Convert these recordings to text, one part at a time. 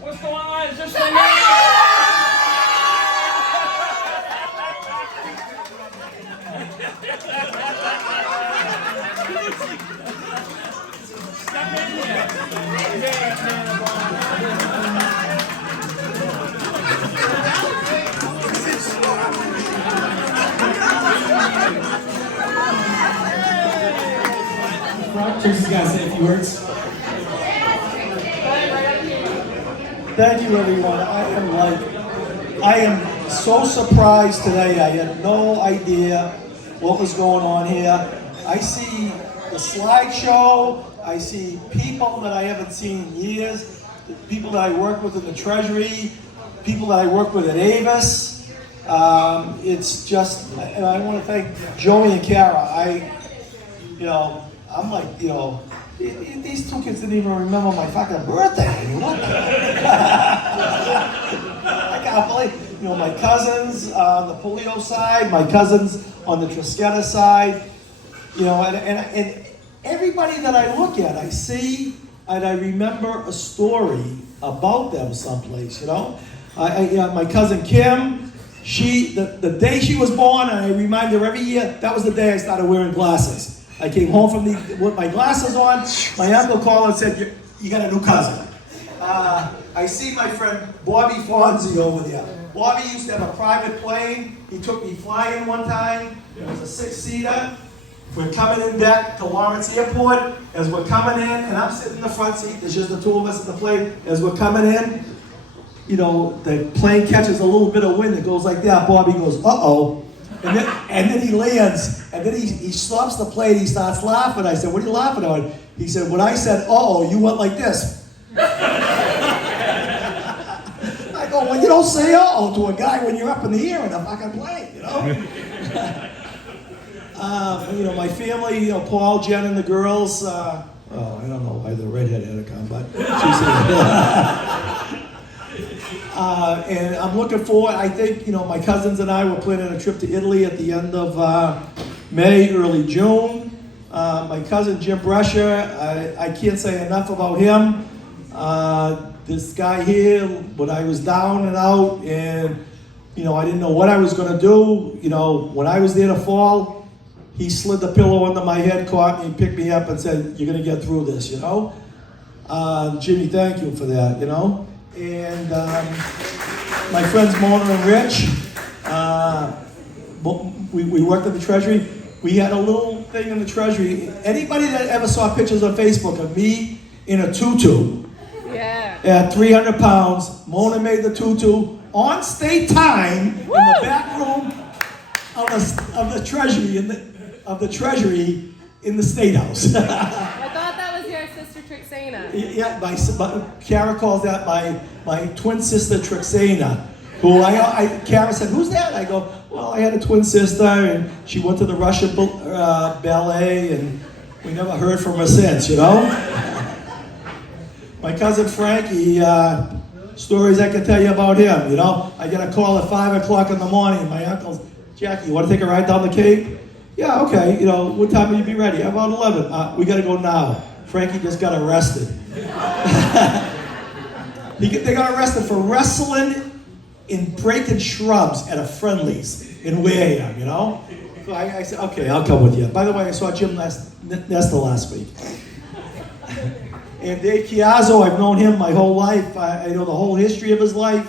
What's going on? Is this the Step in here. Tracy's got to say a few words. Thank you, everyone. I am so surprised today. I had no idea what was going on here. I see the slideshow. I see people that I haven't seen in years. People that I work with in the Treasury. People that I work with at Avis. It's just, and I want to thank Joey and Kara. I'm like, these two kids didn't even remember my fucking birthday. What the I can't believe, my cousins on the Polio side, my cousins on the Trischitta side, and everybody that I look at, I see, and I remember a story about them someplace, my cousin Kim, the day she was born, and I remind her every year, that was the day I started wearing glasses. I came home with my glasses on. My uncle called and said, you got a new cousin. I see my friend Bobby Fonzie over there. Bobby used to have a private plane. He took me flying one time. It was a 6-seater. We're coming in back to Lawrence Airport. As we're coming in, and I'm sitting in the front seat. There's just the two of us in the plane. As we're coming in, the plane catches a little bit of wind. It goes like that. Bobby goes, uh-oh. And then he lands, and then he stops the plane, he starts laughing. I said, what are you laughing on? He said, when I said, uh-oh, you went like this. I go, well, you don't say uh-oh to a guy when you're up in the air in a fucking plane, my family, Paul, Jen, and the girls, I don't know why the redhead had to come, but she's here. And I'm looking forward. I think, my cousins and I were planning a trip to Italy at the end of May, early June. My cousin Jim Brescia, I can't say enough about him. This guy here, when I was down and out and, I didn't know what I was going to do, when I was there to fall, he slid the pillow under my head, caught me, picked me up and said, you're going to get through this, Jimmy, thank you for that, And my friends Mona and Rich, we worked at the Treasury. We had a little thing in the Treasury. Anybody that ever saw pictures on Facebook of me in a tutu, at 300 pounds, Mona made the tutu on state time in the back room of the Treasury in the State House. I thought that was your sister Trischitta. Yeah, Kara calls that my twin sister Trischitta, who Kara said, who's that? I go, well, I had a twin sister, and she went to the Russian ballet, and we never heard from her since, My cousin Frankie, stories I can tell you about him, I get a call at 5 o'clock in the morning, my uncle's, Jackie, you want to take a ride down the Cape? Yeah, okay, what time will you be ready? About 11. We got to go now. Frankie just got arrested. They got arrested for wrestling in breaking shrubs at a Friendly's in Wareham, So I said, okay, I'll come with you. By the way, I saw Jim Nesta last week. And Dave Chiazzo, I've known him my whole life. I know the whole history of his life.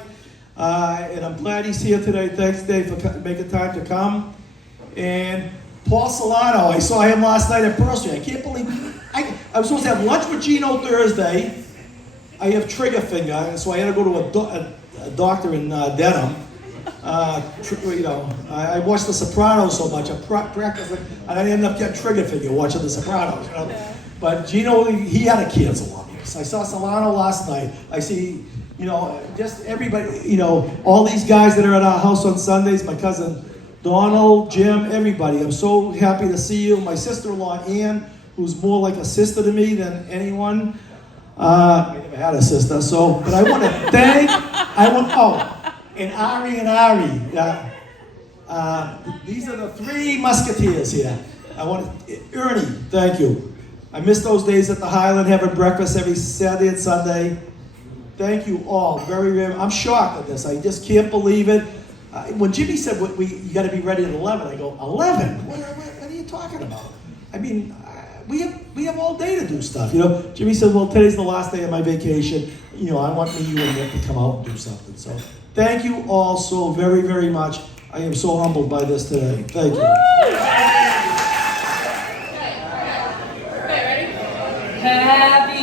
And I'm glad he's here today. Thanks, Dave, for making time to come. And Paul Solano, I saw him last night at Pearl Street. I can't believe I was supposed to have lunch with Gino Thursday. I have trigger finger, so I had to go to a doctor in Denham. I watched The Sopranos so much. I practiced, and I ended up getting trigger finger watching The Sopranos. But Gino, he had to cancel on me. So I saw Solano last night. I see, just everybody, all these guys that are at our house on Sundays. My cousin Donald, Jim, everybody. I'm so happy to see you. My sister-in-law, Ann, who's more like a sister to me than anyone. I never had a sister, but I want to thank, and Ari. These are the three musketeers here. Ernie, thank you. I miss those days at the Highland having breakfast every Saturday and Sunday. Thank you all very, very. I'm shocked at this. I just can't believe it. When Jimmy said you got to be ready at 11, I go 11. What are you talking about? I mean, we have all day to do stuff. You know, Jimmy said, well, today's the last day of my vacation. You know, I want me, you, and Nick to come out and do something. So thank you all so very, very much. I am so humbled by this today. Thank you. Okay, ready? Happy